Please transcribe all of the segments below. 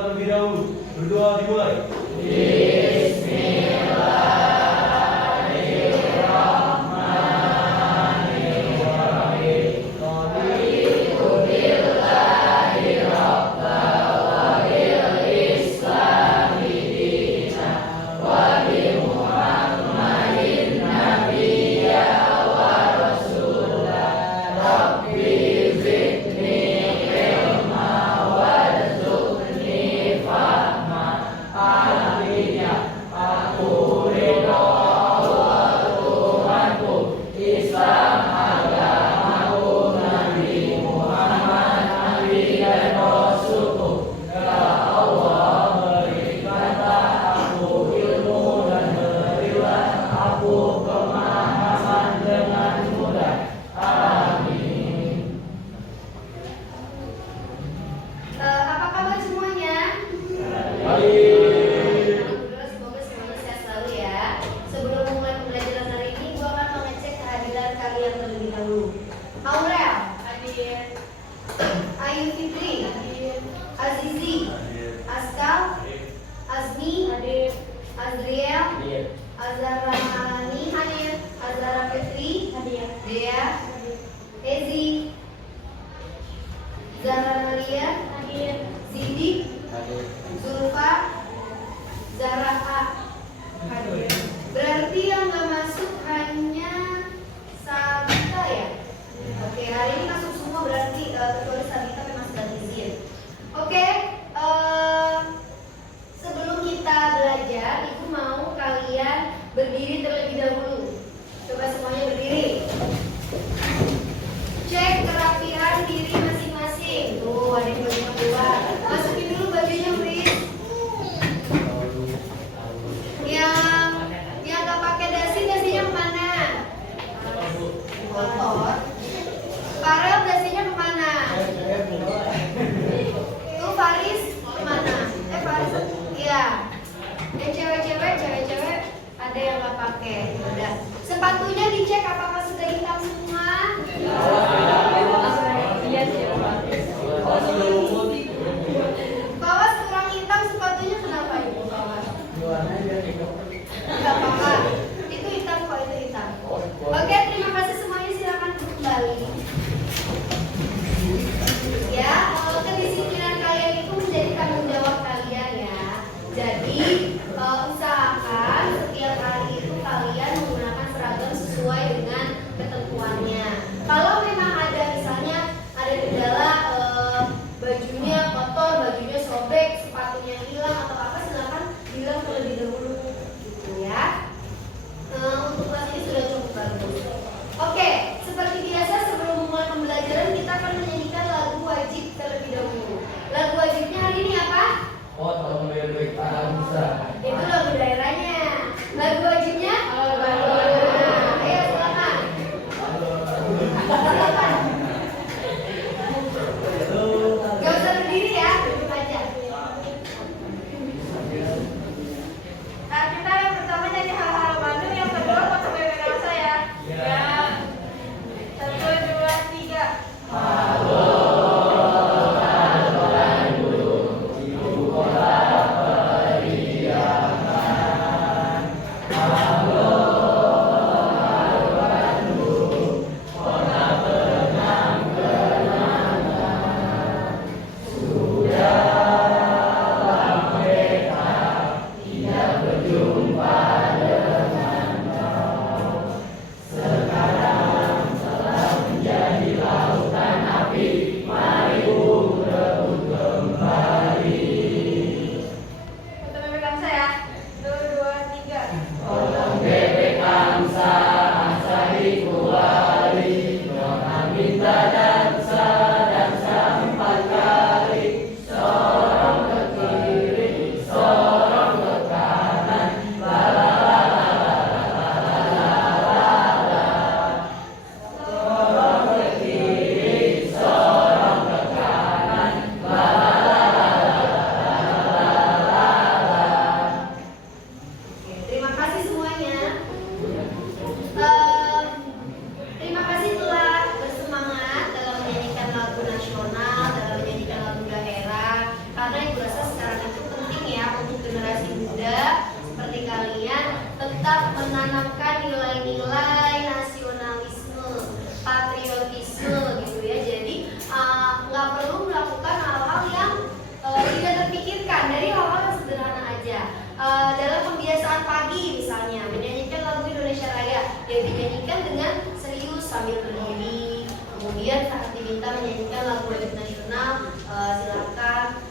terlebih dahulu. Berdoa dimulai. Berarti yang nggak masuk hanya Sabita ya? Oke, hari ini masuk semua berarti kecuali Sabita memang sedang izin. Oke, sebelum kita belajar, Ibu mau kalian berdiri terlebih dahulu. Coba semuanya berdiri. Cek kerapihan diri masing-masing. Tuh, ada yang baju keluar. Masukin dulu bajunya, please. Yang gak pakai dasinya kemana? Kotor. Farel dasinya kemana? Tuh Faris kemana? Faris, iya. Cewek-cewek ada yang gak pakai. Udah. Sepatunya dicek apakah sudah hitam semua? Iya sih. Kawas kurang hitam sepatunya kenapa Ibu Kawas? Enggak apa-apa. Itu hitam kok, itu hitam. Oke, terima kasih semuanya, silakan duduk kembali. Ya, kedisiplinan kalian itu menjadi tanggung jawab kalian ya. Jadi, usahakan setiap hari itu kalian menggunakan seragam sesuai dengan ketentuannya. Kalau memang ada misalnya ada kendala bajunya kotor, bajunya sobek, sepatunya hilang atau apa, silakan bilang terlebih dahulu gitu ya. Untuk kelas ini sudah cukup bagus. Oke, seperti biasa sebelum memulai pembelajaran kita akan menyanyikan lagu wajib terlebih dahulu. Lagu wajibnya hari ini apa? Oh, tolong lebih baik, bisa. Kemudian saat diminta menyanyikan lagu wajib nasional, silakan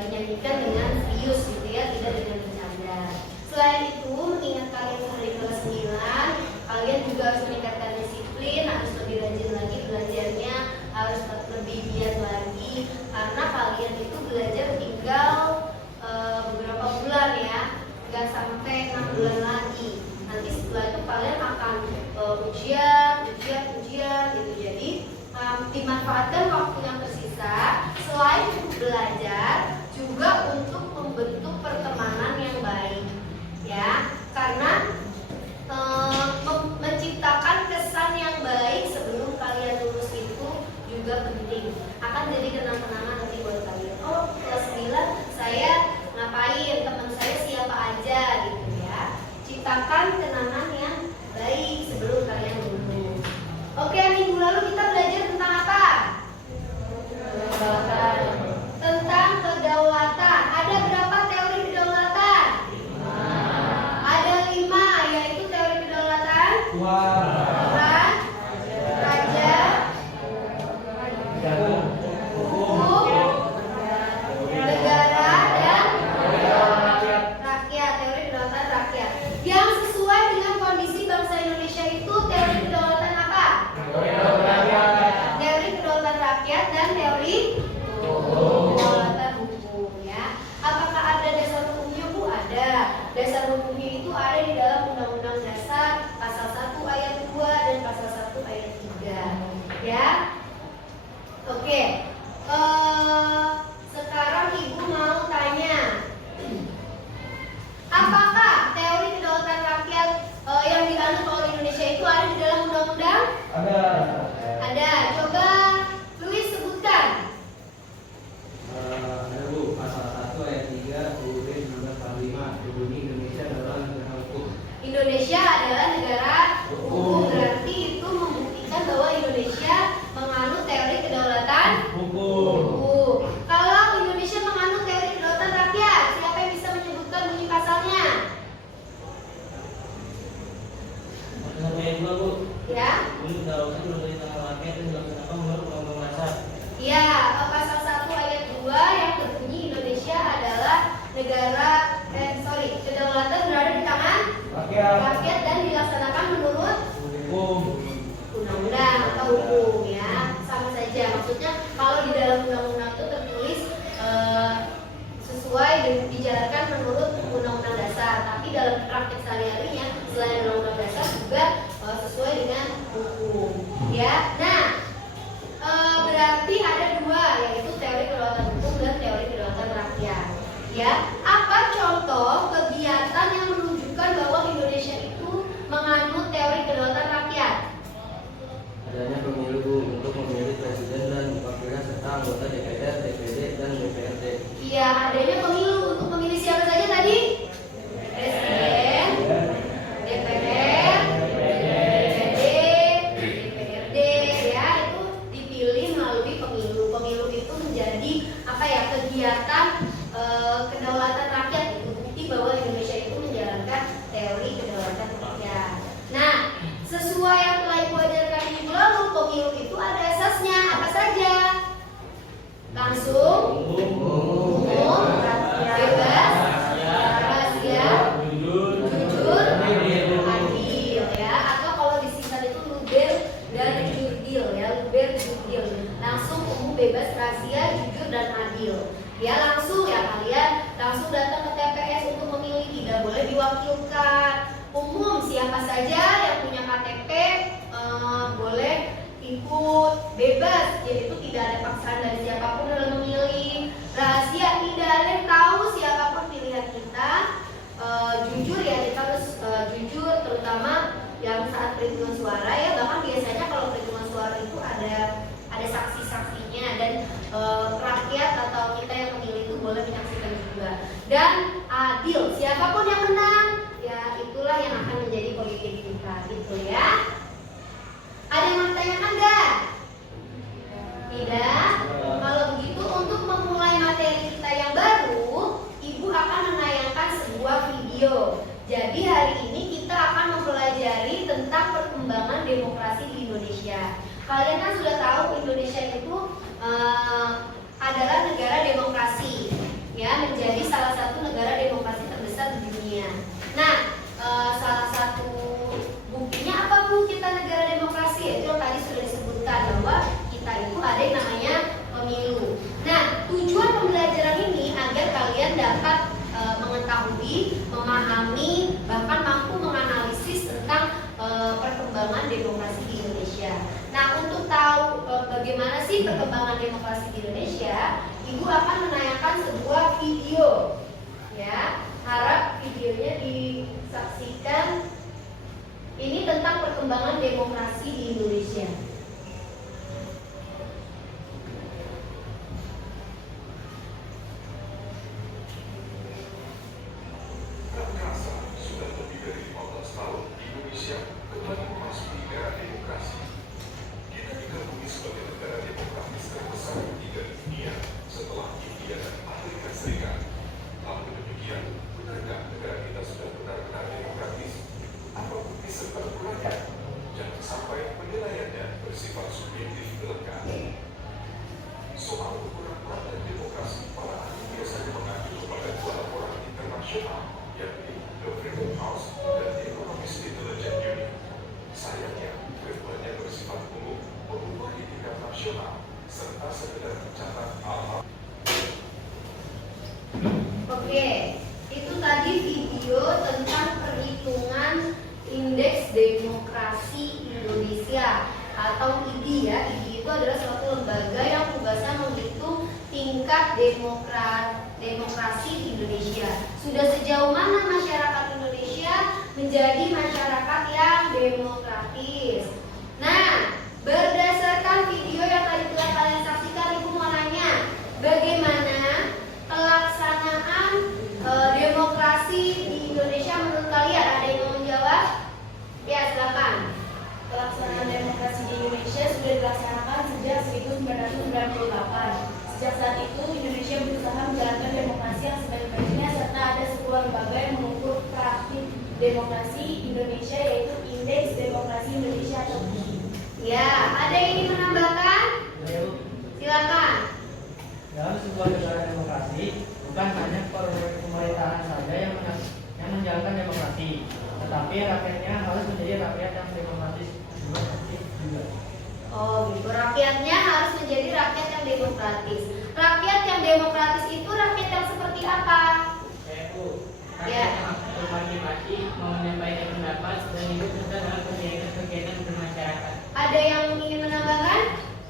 dinyanyikan dengan serius gitu ya, tidak dengan bercanda. Selain itu, mengingat kalian sudah di kelas 9, kalian juga harus meningkatkan disiplin, harus lebih rajin lagi belajarnya, harus lebih giat lagi, karena kalian itu belajar tinggal beberapa bulan ya, nggak sampai 6 bulan lagi. Nanti setelah itu kalian akan ujian gitu. Jadi dimanfaatkan waktu yang tersisa selain untuk belajar juga untuk membentuk pertemanan yang baik ya, karena menciptakan kesan yang baik sebelum kalian lulus itu juga penting, akan jadi kenang-kenangan nanti buat kalian. Oh, kelas 9 saya ngapain, teman saya siapa aja gitu ya. Ciptakan kenangan yang baik sebelum kalian lulus. Oke, minggu lalu kita belajar tentang apa? Tentang kedaulatan. Ada berapa teori kedaulatan? 5. Yaitu teori kedaulatan Tuhan, Raja, hukum, negara, dan rakyat. Teori kedaulatan rakyat. Yang sesuai dengan kondisi bangsa Indonesia itu teori kedaulatan apa? Teori kedaulatan rakyat dan teori kedaulatan hukum ya. Apakah ada dasar hukumnya, Bu? Ada. Dasar hukumnya itu ada di dalam Undang-Undang Dasar pasal 1 ayat 2 dan pasal 1 ayat 3 ya. Oke. Sekarang Ibu mau tanya, apakah teori kedaulatan rakyat yang dianut oleh Indonesia itu ada di dalam undang-undang? Ada. Coba Luis sebutkan. Ada Bu, pasal 1 ayat 3 UUD 1945 berbunyi Indonesia adalah negara hukum. Indonesia adalah negara hukum. Berarti itu membuktikan bahwa Indonesia menganut teori kedaulatan hukum. Kalau Indonesia menganut teori kedaulatan rakyat, siapa yang bisa menyebutkan bunyi pasalnya? Pasal ayat 2 Bu, Ya. bunyi kedaulatan pemerintahan rakyat yang dilaksanakan menurut Undang-Undang Dasar. Ya, pasal 1 ayat 2 yang berbunyi Indonesia adalah kedaulatan berada di tangan rakyat dan dilaksanakan menurut undang-undang atau hukum ya. Sama saja, maksudnya kalau di dalam undang-undang itu tertulis sesuai dan dijalankan menurut undang-undang dasar, tapi dalam praktek sehari-harinya selain undang-undang dasar juga sesuai dengan hukum ya. Nah, berarti ada 2, yaitu teori kedaulatan hukum dan teori kedaulatan rakyat ya. Apa contoh kegiatan yang menunjukkan bahwa Indonesia itu menganut teori kedaulatan rakyat? Adanya pemilu Bu, untuk memilih presiden dan wakilnya serta anggota DPR, DPD, dan DPRD. Iya, adanya pemilu untuk memilih siapa saja tadi? Presiden, DPR, DPD, DPRD ya, itu dipilih melalui pemilu. Pemilu itu menjadi apa ya, kegiatan kedaulatan rakyat, itu bukti bahwa Indonesia itu menjalankan teori kedaulatan rakyat. Nah, sesuai yang telah Ibu ajarkan minggu lalu, pemilu itu ada asasnya apa saja? Langsung, umum, bebas, rahasia, jujur, adil ya. Atau kalau disingkat itu luber dan jurdil ya, luber jurdil. Langsung, umum, bebas, rahasia, jujur, dan adil. Ya, langsung ya, kalian langsung datang ke TPS untuk memilih, tidak boleh diwakilkan. Umum, siapa saja yang punya KTP boleh ikut. Bebas, jadi itu tidak ada paksaan dari siapapun dalam memilih. Rahasia, tidak ada yang tahu siapapun pilihan kita. Jujur ya, kita harus jujur, terutama yang saat perhitungan suara ya. Bahkan biasanya kalau perhitungan suara itu ada saksi-saksinya, dan rakyat atau kita yang memilih itu boleh menyaksikan juga. Dan adil, siapapun yang menang ya itulah yang akan menjadi pemimpin kita gitu ya. Ada yang mau ditanyakan enggak? Tidak? Kalau begitu, untuk memulai materi kita yang baru, Ibu akan menayangkan sebuah video. Jadi hari ini kita akan mempelajari tentang perkembangan demokrasi di Indonesia. Kalian kan sudah tahu kondisi perkembangan demokrasi di Indonesia, Ibu akan menayangkan sebuah video. Ya, harap videonya disaksikan. Ini tentang perkembangan demokrasi di Indonesia. Sudah lebih dari 15 tahun Indonesia kembali memasuki era demokrasi. Kita dikagumi sebagai negara demokratis terbesar ketiga di dunia setelah India dan Amerika Serikat. Namun demikian, benarkah negara kita sudah benar-benar demokratis? Apa bukti serta ukurannya? Jangan sampai penilaiannya bersifat subjektif belaka. Soal ukuran dan demokrasi, para ahli biasanya mengacu kepada dua laporan internasional, yakni The Freedom House dan Economist Intelligence Unit. Sayangnya, keduanya bersifat umum, berubah di tingkat nasional, serta sekedar mencatat hal-hal. Oke, itu tadi video tentang perhitungan Indeks Demokrasi Indonesia atau IDI ya. IDI itu adalah suatu lembaga yang tugasnya menghitung tingkat demokrasi di Indonesia. Sudah sejauh mana masyarakat Indonesia menjadi masyarakat yang demokratis. Nah, berdasarkan video yang tadi telah kalian saksikan, Ibu mau nanya, bagaimana pelaksanaan demokrasi di Indonesia menurut kalian? Ada yang mau menjawab? Ya, silakan. Pelaksanaan demokrasi di Indonesia sudah dilaksanakan sejak 1998. Sejak saat itu, Indonesia berusaha menjalankan demokrasi yang sebaik-baiknya serta ada sebuah lembaga yang mengukur praktik demokrasi Indonesia, yaitu Indeks Demokrasi Indonesia atau IDI. Ya, ada yang ingin menambahkan? Silakan. Dalam sebuah negara demokrasi, bukan hanya pemerintahan saja yang menjalankan demokrasi, tetapi rakyatnya harus menjadi rakyat yang demokratis juga. Oh gitu, rakyatnya harus menjadi rakyat yang demokratis. Rakyat yang demokratis itu rakyat yang seperti apa? Saya Bu, Ya. rakyat yang berpartisipasi, mau menyampaikan pendapat dan ikut serta dalam kegiatan bermasyarakat. Ada yang ingin menambahkan?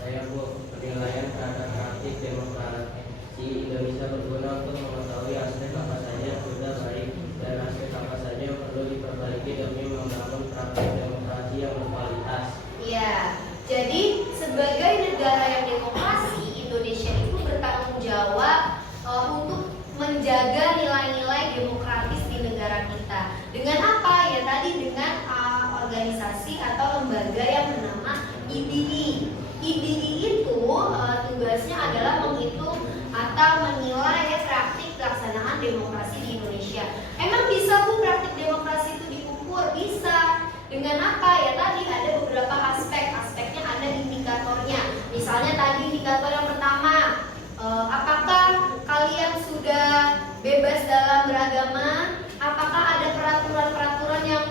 Saya Bu, penilaian terhadap praktik demokrasi Indonesia berguna untuk mengetahui aspek apa saja yang sudah baik dan aspek apa saja yang perlu diperbaiki demi membangun praktik demokrasi yang berkualitas. Ya, jadi sebagai negara yang demokrasi, Indonesia itu bertanggung jawab untuk menjaga nilai-nilai demokratis di negara kita. Dengan apa? Ya tadi dengan organisasi atau lembaga yang bernama IDI. IDI itu tugasnya adalah menghitung atau menilai praktik pelaksanaan demokrasi di Indonesia. Emang bisa Bu praktik demokrasi itu diukur? Bisa. Dengan apa? Ya tadi ada beberapa aspek. Aspeknya ada indikatornya. Misalnya tadi indikator yang pertama, apakah kalian sudah bebas dalam beragama? Apakah ada peraturan-peraturan yang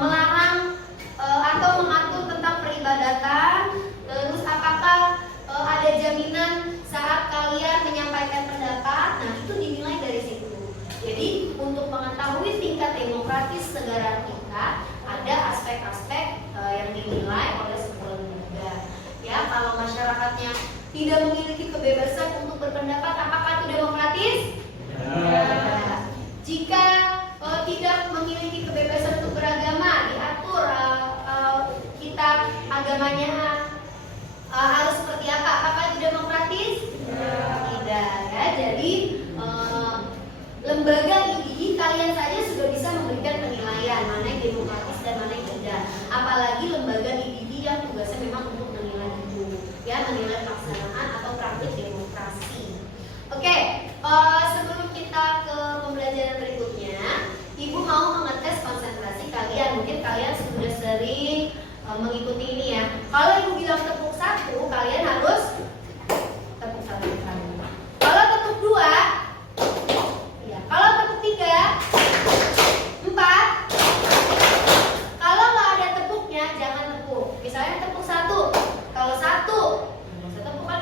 melarang atau mengatur tentang peribadatan? Terus apakah ada jaminan saat kalian menyampaikan pendapat? Nah, itu dinilai dari situ. Jadi untuk mengetahui tingkat demokratis negara kita, ada aspek-aspek yang dinilai oleh sebuah lembaga. Ya, kalau masyarakatnya tidak memiliki kebebasan untuk berpendapat, apakah itu demokratis? Ya. Jika tidak memiliki kebebasan untuk beragama, diatur kitab agamanya harus seperti apa? Apakah itu demokratis? Tidak ya. Jadi lembaga IDI kalian saja sudah bisa memberikan penilaian mana yang demokratis dan mana yang tidak. Apalagi lembaga IDI yang tugasnya memang untuk menilai itu, ya, menilai pelaksanaan atau praktik demokrasi. Oke, sebelum kita ke pembelajaran berikutnya, Ibu mau mengetes konsentrasi kalian. Mungkin kalian sudah sering mengikuti ini ya. Kalau Ibu bilang tepuk 1, kalian harus tepuk 1 kali. Kalau tepuk 2, ya. Kalau tepuk 3, 4. Kalau nggak ada tepuknya, jangan tepuk. Misalnya tepuk 1. Kalau 1, nggak usah tepuk kan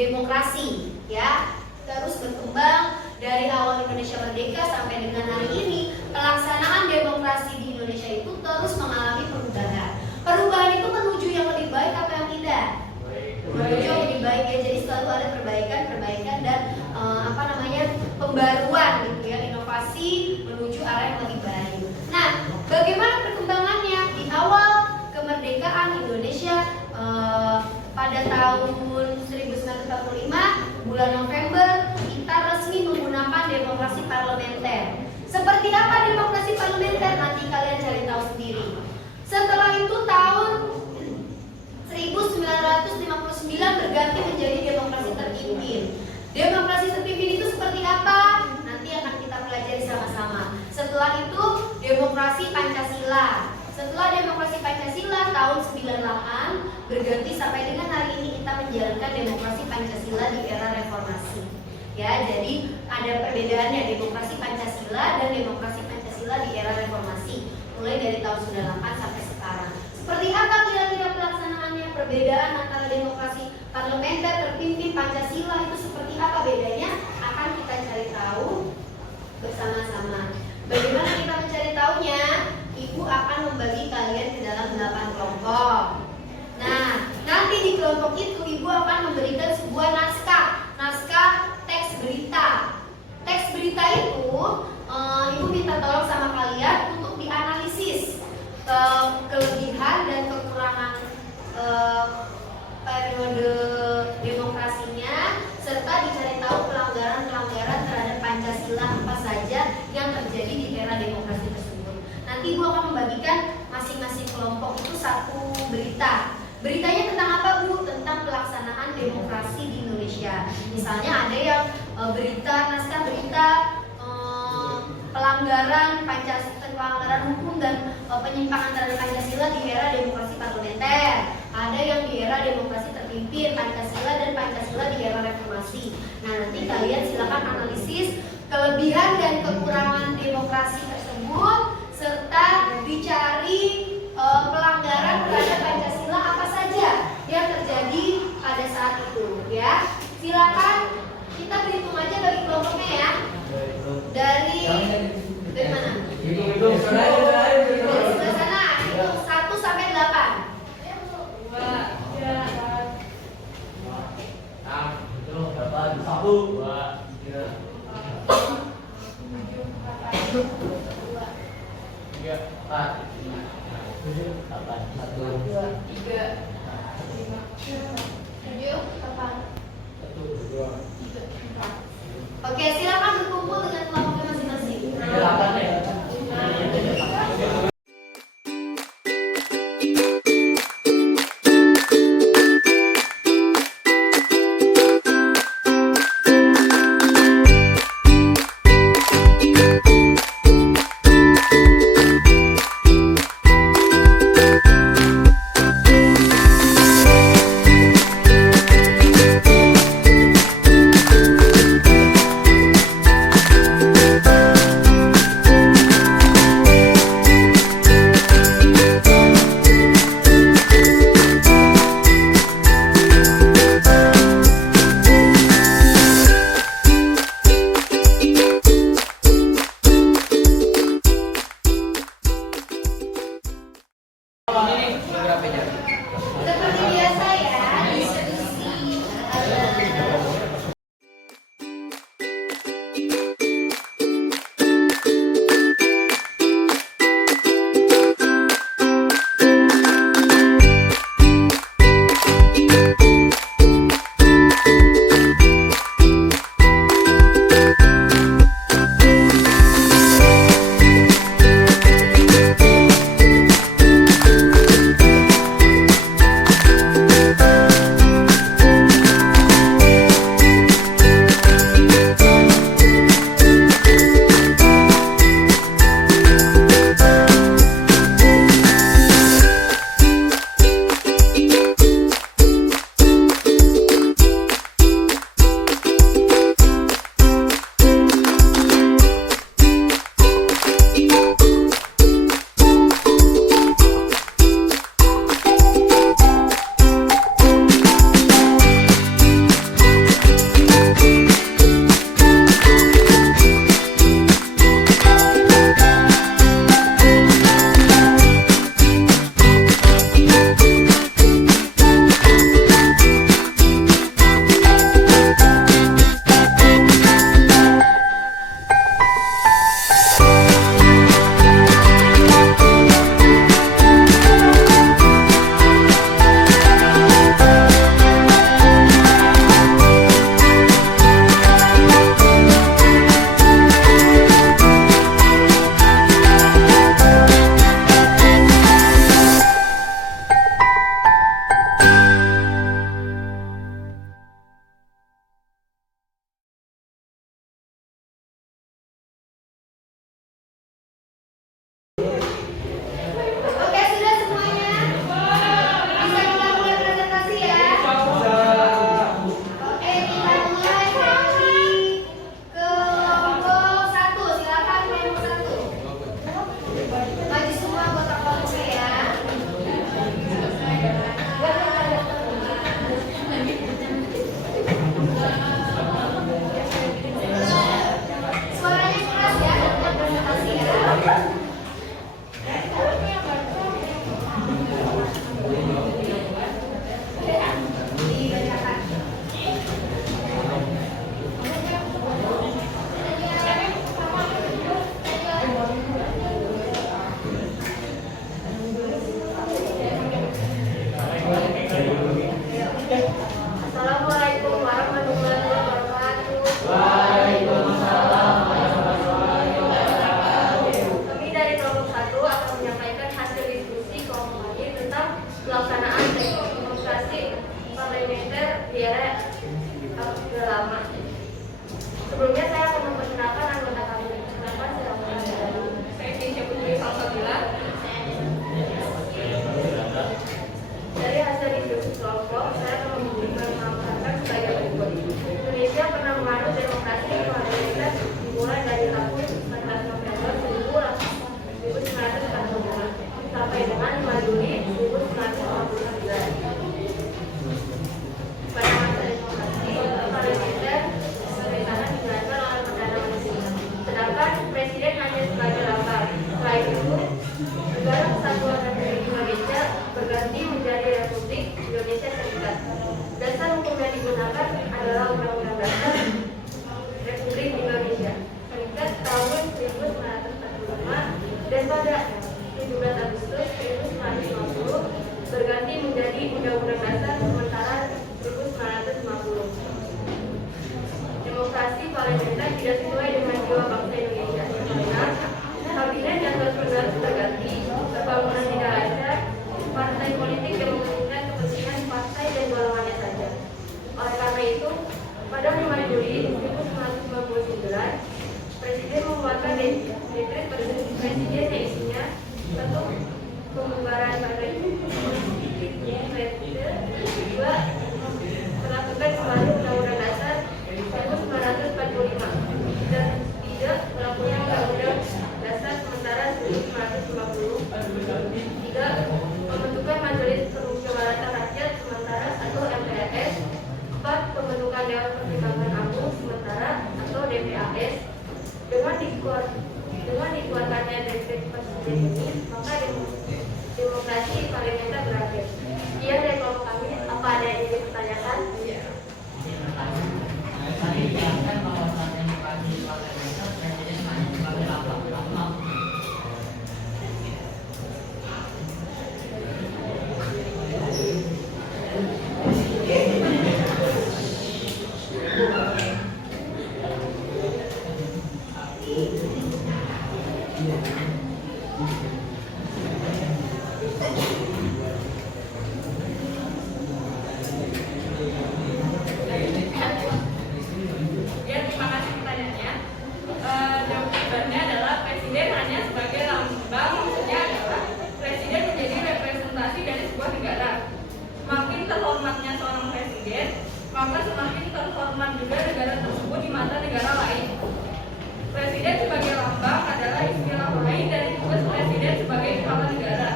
demokrasi, ya. Terus berkembang dari awal Indonesia merdeka sampai dengan hari ini, pelaksanaan demokrasi di Indonesia itu terus mengalami perubahan. Perubahan itu menuju yang lebih baik apa yang tidak? Menuju yang lebih baik ya. Jadi selalu ada perbaikan dan pembaruan gitu ya, inovasi menuju arah yang lebih baik. Nah, bagaimana perkembangannya di awal kemerdekaan Indonesia pada tahun 1945 bulan November kita resmi menggunakan demokrasi parlementer. Seperti apa demokrasi parlementer? Nanti kalian cari tahu sendiri. Setelah itu tahun 1959 berganti menjadi demokrasi terpimpin. Demokrasi terpimpin itu seperti apa? Nanti akan kita pelajari sama-sama. Setelah itu demokrasi Pancasila. Setelah demokrasi Pancasila tahun 98 berganti sampai dengan hari ini kita menjalankan demokrasi Pancasila di era reformasi. Ya, jadi ada perbedaannya demokrasi Pancasila dan demokrasi Pancasila di era reformasi mulai dari tahun 98 sampai sekarang. Seperti apa kira-kira pelaksanaannya? Perbedaan antara demokrasi parlementer terpimpin Pancasila itu seperti apa bedanya? Akan kita cari tahu bersama-sama. Bagaimana kita mencari tahunya? Ibu akan membagi kalian ke dalam 8 kelompok. Nah, nanti di kelompok itu Ibu akan memberikan sebuah naskah teks berita. Teks berita itu Ibu minta tolong sama kalian untuk dianalisis kelebihan dan kekurangan periode demokrasinya, serta dicari tahu pelanggaran-pelanggaran terhadap Pancasila apa saja yang terjadi di era demokrasi tersebut. Nanti Ibu akan membagikan masing-masing kelompok itu satu berita. Beritanya tentang apa, Bu? Tentang pelaksanaan demokrasi di Indonesia. Misalnya ada yang naskah berita pelanggaran hukum dan penyimpangan terhadap Pancasila di era demokrasi parlementer. Ada yang di era demokrasi terpimpin Pancasila dan Pancasila di era reformasi. Nah, nanti kalian silakan analisis kelebihan dan kekurangan demokrasi tersebut serta dicari pelanggaran terhadap Pancasila apa saja yang terjadi pada saat itu, ya. Silakan kita berhitung aja bagi kelompoknya ya. Dari mana? Hitung Dari sebelah sana, hitung 1 sampai 8. 2, 3, 8, 1, 2, 3, 4, 7, 8, 1, 2, 3, 7, 8, 1, 2. Oke, silakan berkumpul dengan kelompoknya masing-masing. 8 ya. tidak sesuai dengan jiwa bangsa Indonesia. Karena kabinet yang terus-menerus terganti, pembangunan tidak lancar, partai politik yang menginginkan kepentingan partai dan golongannya saja. Oleh karena itu, pada 5 Juli 1999, Presiden mengeluarkan dekret presiden yang isinya satu, pembubaran partai politik, kedua, melakukan kembali Undang-Undang Dasar 1945 dan tidak berlakunya Undang-Undang Dasar sementara 1950. Tiga, pembentukan Majelis Permusyawaratan Rakyat Sementara atau MPRS. Empat, pembentukan Dewan Pertimbangan Agung Sementara atau DPAS. Dengan dikeluarkannya dekret presiden ini, maka demokrasi parlementer berakhir. Sekian dari kelompok kami. Apa ada yang ingin ditanyakan? Tadi dijelaskan bahwa saat demokrasi parlementer presiden hanya sebagai lambang. Ya, terima kasih pertanyaannya. Jawabannya adalah presiden hanya sebagai lambang, maksudnya adalah presiden menjadi representasi dari sebuah negara. Semakin terhormatnya seorang presiden, maka semakin terhormat juga negara tersebut di mata negara lain. Presiden sebagai lambang adalah istilah lain dari tugas presiden sebagai kepala negara,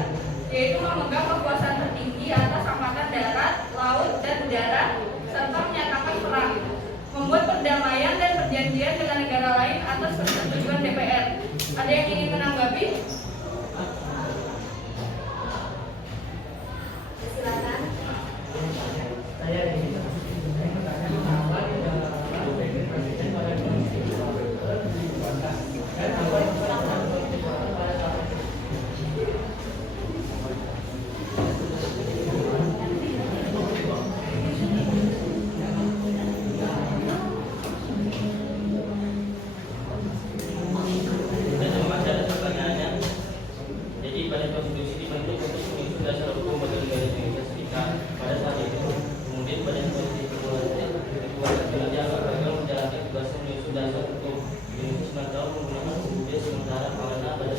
yaitu memegang kekuasaan tertinggi atas angkatan darat, laut, dan udara, serta menyatakan perang, membuat perdamaian dan perjanjian dengan negara lain atas persetujuan DPR. Ada yang ingin menanggapi? Silakan. Saya ingin bertanya kenapa di dalam dekret presiden pada 2015 dikeluarkan dan apa yang dikeluarkan pada saat itu. Terima kasih atas pertanyaannya. Jadi pada konstitusi dibentuk untuk menyusun dasar hukum bagi negara Indonesia Serikat pada saat itu. Kemudian pada konstitusi dikeluarkan peneliti agar gagal menjalankan tugasnya menyusun dasar hukum Indonesia 9 tahun menggunakan kemudian sementara karena pada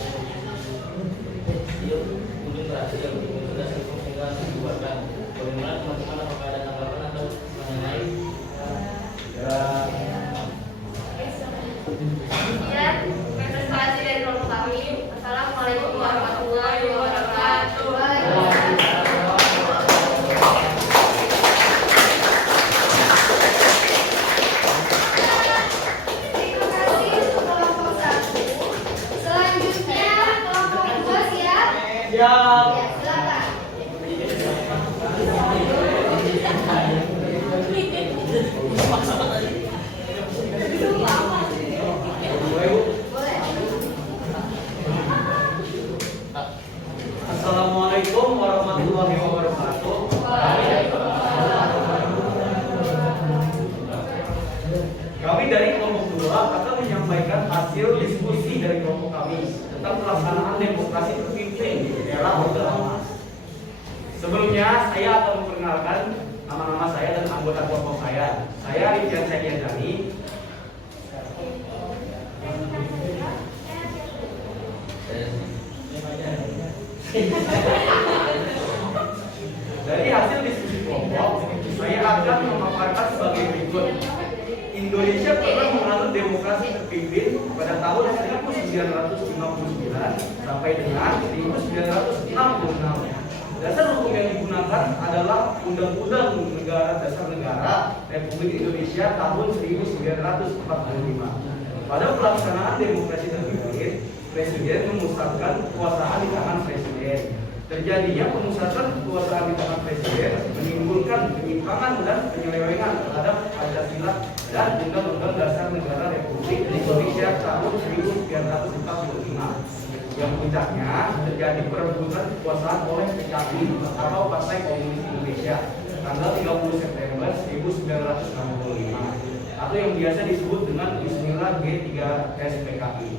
dia kemudian berhasil untuk menyusun dasar hukum sehingga dikeluarkan. Bagaimana teman-teman, apakah ada tanggapan atau mengenai? Sekian presentasi dari kelompok kami. Assalamualaikum warahmatullahi wabarakatuh. Terima kasih untuk kelompok 1. Selanjutnya kelompok 2 siap? Ya, silakan. Boleh. Assalamualaikum warahmatullahi wabarakatuh. Kami dari kelompok 2 akan menyampaikan hasil diskusi dari kelompok kami tentang pelaksanaan demokrasi terpimpin di era Orde Lama. Sebelumnya saya akan memperkenalkan nama-nama saya dan anggota kelompok saya. Saya Ridwan Sediandani. Dari hasil diskusi kelompok, saya akan memaparkan sebagai berikut. Indonesia pernah menganut demokrasi terpimpin pada tahun 1959 sampai dengan 1966. Dasar hukum yang digunakan adalah Undang-Undang Negara Dasar Negara Republik Indonesia tahun 1945. Pada pelaksanaan demokrasi terpimpin, Presiden memusatkan kekuasaan di tangan Presiden. Terjadinya pemusatan kekuasaan di tangan Presiden menimbulkan penyimpangan dan penyelewengan terhadap Pancasila dan Undang-Undang Dasar Negara Republik Indonesia tahun 1945. Yang puncaknya terjadi perebutan kekuasaan oleh PKI atau Partai Komunis Indonesia tanggal 30 September 1965 atau yang biasa disebut dengan Bismillah G D3S-PKI.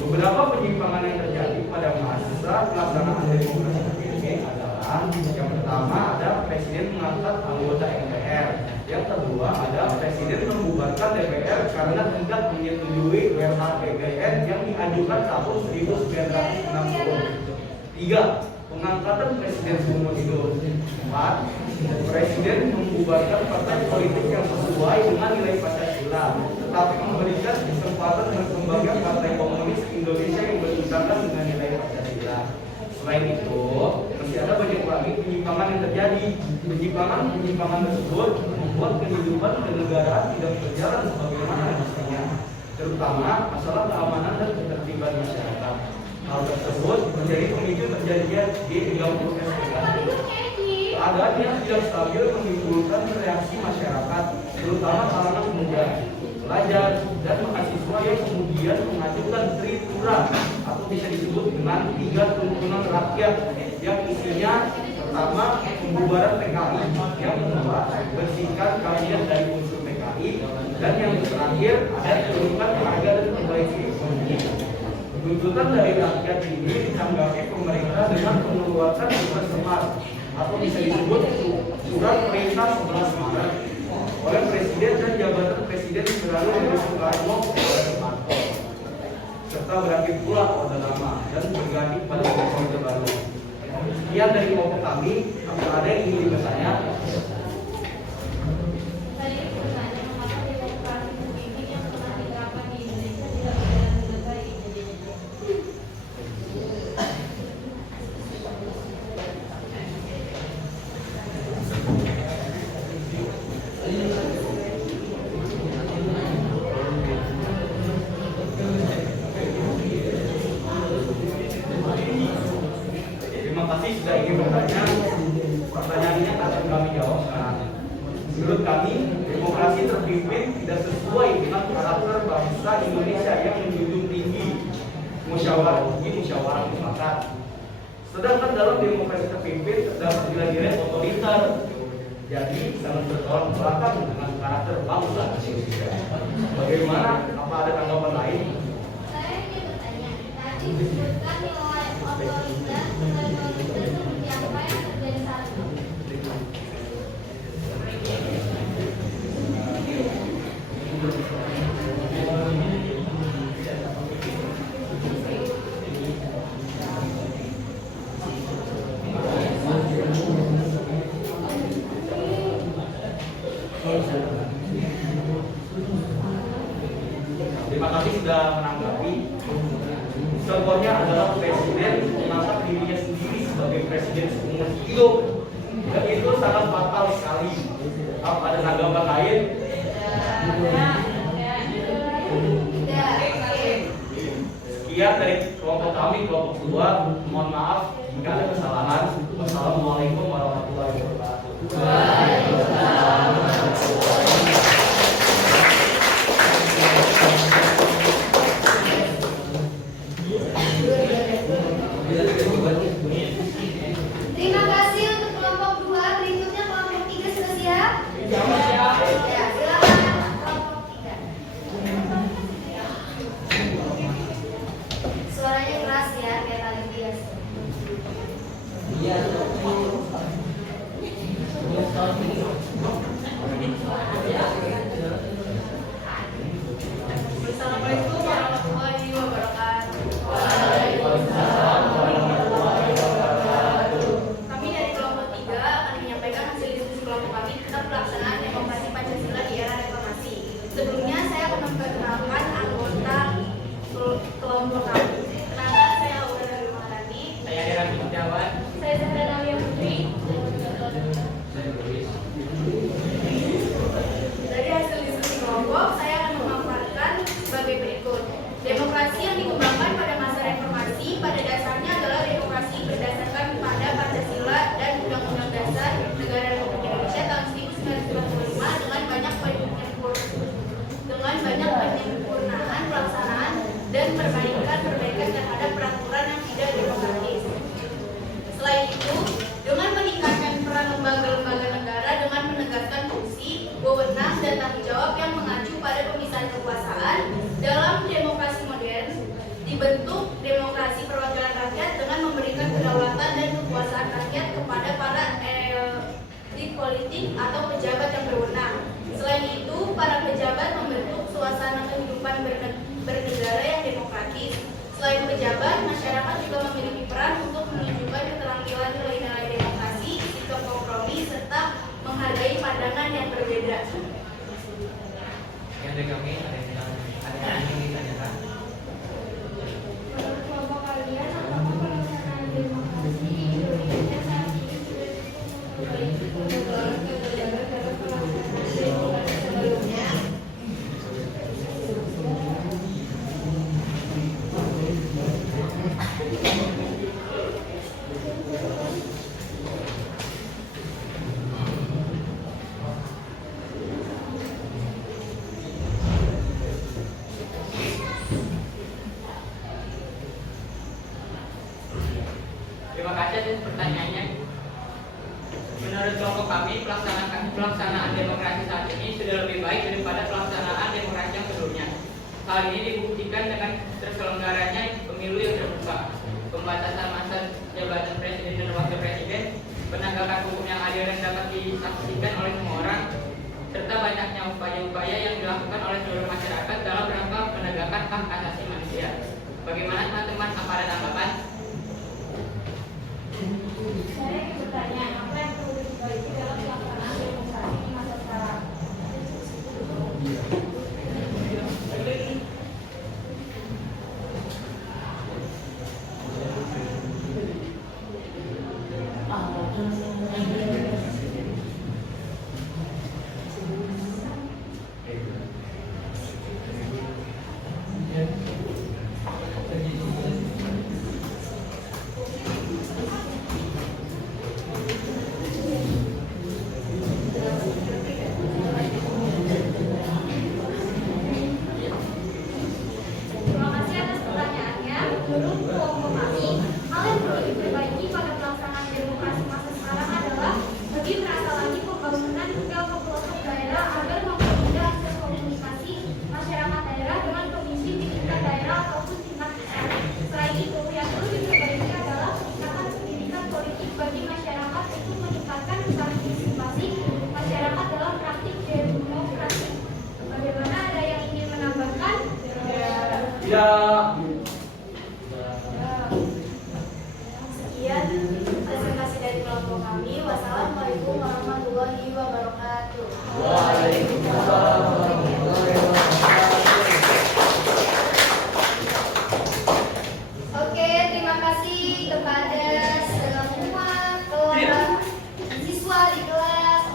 Beberapa penyimpangan yang terjadi pada masa pelaksanaan demokrasi terpimpin adalah yang pertama ada presiden mengangkat anggota MPR, yang kedua ada presiden membubarkan DPR karena tidak menyetujui RAPBN yang diajukan tahun 1960. 3. Pengangkatan presiden seumur hidup. 4. Presiden membubarkan partai politik yang sesuai dengan nilai Pancasila, tetapi memberikan kesempatan berkembangnya Partai Komunis Indonesia yang bertentangan dengan nilai Pancasila. Selain itu, masih ada banyak lagi penyimpangan yang terjadi. Penyimpangan tersebut membuat kehidupan kenegaraan tidak berjalan sebagaimana mestinya, terutama masalah keamanan dan ketertiban masyarakat. Hal tersebut menjadi pemicu terjadinya G30S-PKI. Keadaan yang tidak stabil menimbulkan reaksi masyarakat, terutama kalangan pemuda, pelajar, dan mahasiswa yang kemudian mengajukan tritura atau bisa disebut dengan 3 tuntutan rakyat yang isinya pertama pembubaran PKI, yang kedua bersihkan kalian dari unsur PKI, dan yang terakhir ada turunkan harga dan perbaiki ekonomi. Tuntutan dari rakyat ini ditanggapi pemerintah dengan mengeluarkan surat semar atau bisa disebut surat perintah 11 Maret oleh Presiden dan jabatan Presiden beralih dari Soekarno kepada Soeharto, serta berakhir pula Orde Lama dan berganti pada Orde Baru. Sekian dari kelompok kami. Apakah ada yang ingin bertanya? Tadi bertanya mengapa demokrasi terpimpin yang pernah diterapkan di Indonesia tidak berjalan dengan baik. Terima kasih sudah ingin bertanya. Pertanyaannya akan kami jawab sekarang. Menurut kami, demokrasi terpimpin tidak sesuai dengan karakter bangsa Indonesia yang menjunjung tinggi musyawarah mufakat. Sedangkan dalam demokrasi terpimpin terdapat nilai-nilai otoriter. Jadi sangat bertolak belakang dengan karakter bangsa Indonesia. Bagaimana? Apa ada tanggapan lain? Saya ingin bertanya, tadi disebutkan nilai otoriter seperti apa yang terjadi saat ini? Terima kasih sudah menanggapi. Contohnya adalah presiden mengangkat dirinya sendiri sebagai presiden seumur hidup, dan itu sangat fatal sekali. Apa ada tanggapan lain? Sekian dari kelompok kami, kelompok kedua. Mohon maaf jika ada kesalahan. Wassalamualaikum warahmatullahi wabarakatuh. Terima kasih untuk kelompok 2. Berikutnya kelompok 3 sudah siap? Ya, silakan kelompok 3. Suaranya keras ya, kayak tadi biasa. Iya. dibentuk demokrasi perwakilan rakyat dengan memberikan kedaulatan dan kekuasaan rakyat kepada para elit politik atau pejabat yang berwenang. Selain itu, para pejabat membentuk suasana kehidupan bernegara yang demokratis. Selain pejabat, masyarakat juga memiliki peran untuk menunjukkan keterampilan nilai-nilai demokrasi, sikap kompromi, serta menghargai pandangan yang berbeda. Yang dari kami ada yang ingin ditanyakan? Menurut kelompok kalian, apakah pelaksanaan demokrasi di Indonesia saat ini sudah cukup memperbaiki kegagalan dalam pelaksanaan demokrasi sebelumnya? Terima kasih atas pertanyaannya. Menurut kelompok kami, pelaksanaan demokrasi saat ini sudah lebih baik daripada pelaksanaan demokrasi yang sebelumnya. Hal ini dibuktikan dengan terselenggaranya pemilu yang terbuka, pembatasan masa jabatan presiden dan wakil presiden, penegakan hukum yang adil dan dapat disaksikan oleh semua orang, serta banyaknya upaya-upaya yang dilakukan oleh seluruh masyarakat dalam rangka penegakan hak asasi manusia. Bagaimana teman-teman, apa ada tanggapan? Saya ingin bertanya, apa yang perlu diperbaiki dalam pelaksanaan demokrasi di masa sekarang? Terima kasih atas pertanyaannya. Menurut kelompok kami, hal yang perlu diperbaiki pada pelaksanaan demokrasi masa sekarang adalah lebih merata lagi pembangunan hingga ke pelosok daerah agar mempermudah akses komunikasi masyarakat daerah dengan pemimpin di tingkat daerah ataupun tingkat pusat. Selain itu, yang perlu diperbaiki adalah peningkatan pendidikan politik bagi masyarakat untuk meningkatkan partisipasi masyarakat dalam praktik demokrasi. Bagaimana, ada yang ingin menambahkan? Ya, Sekian presentasi dari kelompok kami. Wassalamualaikum warahmatullahi wabarakatuh. Waalaikumsalam warahmatullahi wabarakatuh. Oke, terima kasih kepada semua kelompok siswa di kelas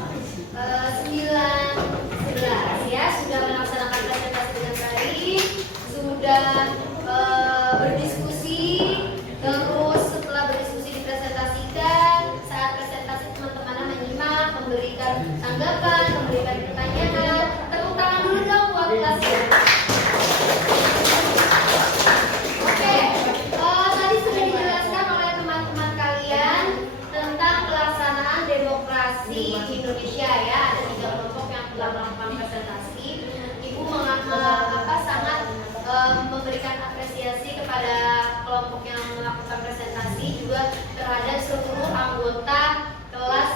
9-11 ya, sudah melaksanakan presentasi dengan baik, sudah berdiskusi, terus setelah berdiskusi dipresentasikan. Saat presentasi teman-teman menyimak, memberikan tanggapan, memberikan pertanyaan. Tepuk tangan dulu dong buat kelasnya. Oke, tadi sudah dijelaskan oleh teman-teman kalian tentang pelaksanaan demokrasi di Indonesia ya. Ada 3 kelompok yang telah melakukan presentasi. Ibu sangat memberikan apresiasi kepada kelompok yang melakukan presentasi, juga terhadap seluruh anggota kelas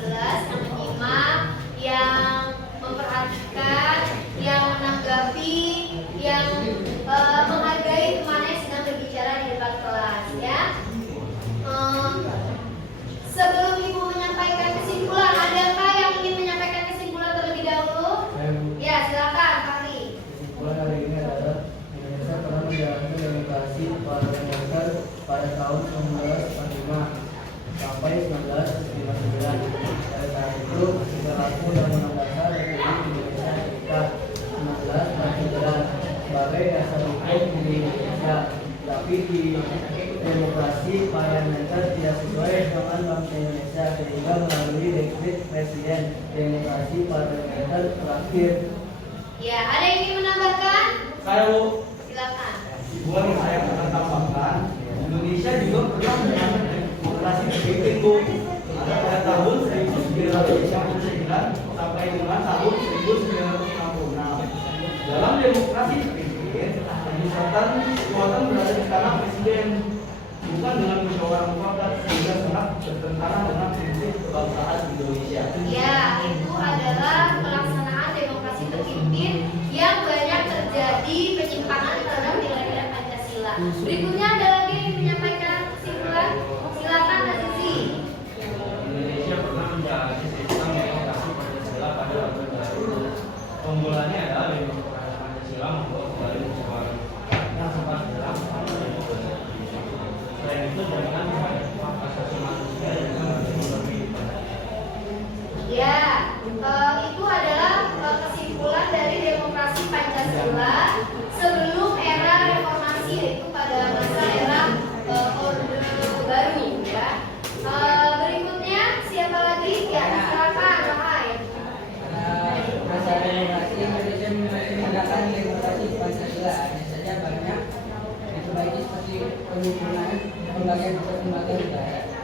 9-11 yang menyimak, yang memperhatikan, yang menanggapi, yang menghargai temannya yang sedang berbicara di depan kelas ya. Sebelum ibu menyampaikan kesimpulan, adakah yang ingin menyampaikan kesimpulan terlebih dahulu? Ya, silakan Fahri. Kesimpulan hari ini adalah Indonesia pernah menjalankan demokrasi parlementer pada tahun 1945 sampai 1959. Pada saat itu berlaku Undang-Undang Dasar Republik Indonesia Serikat 1949 sebagai dasar hukum di Indonesia. Tapi di demokrasi parlementer tidak sesuai dengan bangsa Indonesia, sehingga melalui dekret presiden demokrasi parlementer terakhir. Ya, ada yang ingin menambahkan? Saya Bu, Silakan. buat yang saya akan tambahkan, Indonesia juga pernah menjalankan demokrasi terpimpin Bu. Ada pada tahun 1959 sampai dengan tahun 1966. Dalam demokrasi terpimpin, pemusatan kekuatan berada di tangan presiden, bukan dengan musyawarah mufakat, sehingga sangat bertentangan dengan prinsip kebangsaan Indonesia. Ya, itu adalah pelaksanaan demokrasi terpimpin yang banyak terjadi penyimpangan terhadap nilai-nilai Pancasila. Berikutnya ada lagi yang menyampaikan kesimpulan. Silakan Azizi. Indonesia pernah menjalani sistem demokrasi Pancasila pada abad baru. Pemulanya adalah demokrasi Pancasila membawa kembali musyawarah yang sempat dalam demokrasi. Selain itu, jaminan terhadap hak asasi manusia yang semakin lebih baik. Ya, itu adalah kesimpulan dari demokrasi Pancasila sebelum era reformasi, yaitu pada masa era Orde Baru ya. Berikutnya siapa lagi? Ya, silakan Rahai. Masa demokrasi Indonesia masih menegakkan demokrasi Pancasila, hanya saja banyak diperbaiki seperti penyempurnaan lembaga negara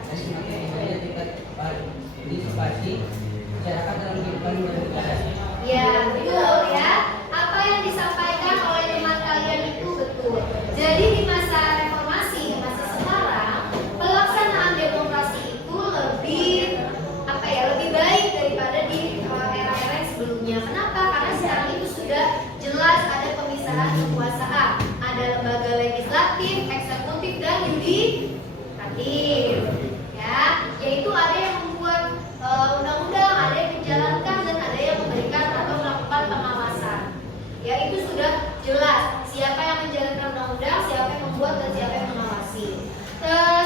dan semakin tingginya tingkat partisipasi masyarakat dalam kehidupan bernegara. Ya, betul ya. Apa yang disampaikan oleh teman kalian itu betul. Jadi di masa reformasi, di masa sekarang, pelaksanaan demokrasi itu lebih baik daripada di era-era yang sebelumnya. Kenapa? Karena sekarang itu sudah jelas ada pemisahan kekuasaan. Ada lembaga legislatif, eksekutif, dan yudikatif. Ya, yaitu ada yang membuat undang-undang, ada yang menjalankan, dan ada yang memberikan atau melakukan pengawasan. Ya, itu sudah jelas siapa yang menjalankan undang-undang, siapa yang membuat, dan siapa yang mengawasi.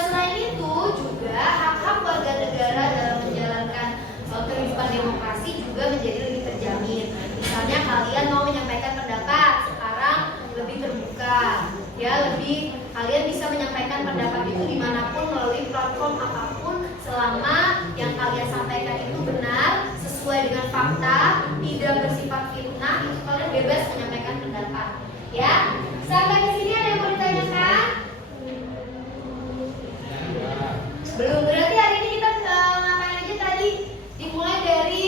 Selain itu juga hak-hak warga negara dalam menjalankan kehidupan demokrasi juga menjadi lebih terjamin. Misalnya kalian mau menyampaikan pendapat, sekarang lebih terbuka. Ya, kalian bisa menyampaikan pendapat itu dimanapun melalui platform apapun selama yang kalian sampaikan itu benar, sesuai dengan fakta, tidak bersifat fitnah, itu kalian bebas menyampaikan pendapat. Ya, sampai di sini ada yang mau ditanyakan? Belum. Berarti hari ini kita ngapain aja tadi? Dimulai dari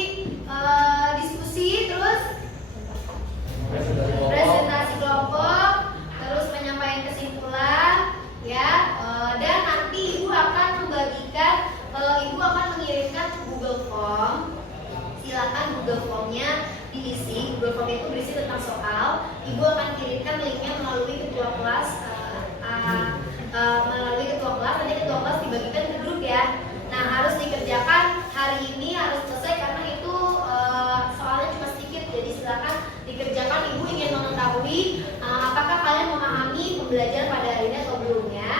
diskusi, terus presentasi kelompok, terus penyampaian kesimpulan, ya. Dan nanti ibu akan membagikan, ibu akan mengirimkan ke Google Form. Silakan Google Formnya diisi. Google Form itu berisi tentang soal. Ibu akan kirimkan linknya melalui ketua kelas. Nanti ketua kelas dibagikan ke grup ya. Nah, harus dikerjakan hari ini, harus selesai karena itu soalnya cuma sedikit. Jadi silakan dikerjakan. Ibu ingin mengetahui apakah kalian memahami pembelajaran pada hari ini atau belum ya.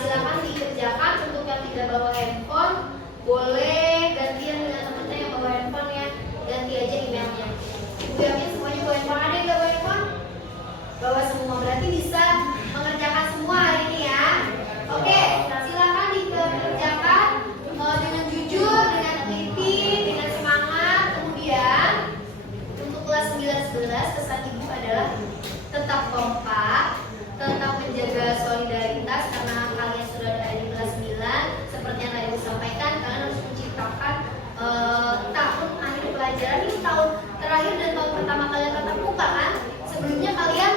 Silakan dikerjakan. Untuk yang tidak bawa handphone boleh gantian dengan teman-teman yang bawa handphone ya. Ganti aja emailnya. Ibu yakin semuanya bawa handphone. Ada yang nggak bawa handphone? Bawa semua, berarti bisa mengerjakan semua hari ini ya. Oke, silakan dikerjakan dengan jujur, dengan teliti, dengan semangat. Kemudian untuk kelas 9-11 pesan ibu adalah tetap kompak, tetap menjaga solidaritas karena kalian sudah ada di kelas 9. Seperti yang tadi disampaikan, kalian harus menciptakan tahun akhir pelajaran ini tahun terakhir dan tahun pertama kalian tatap muka kan. Sebelumnya kalian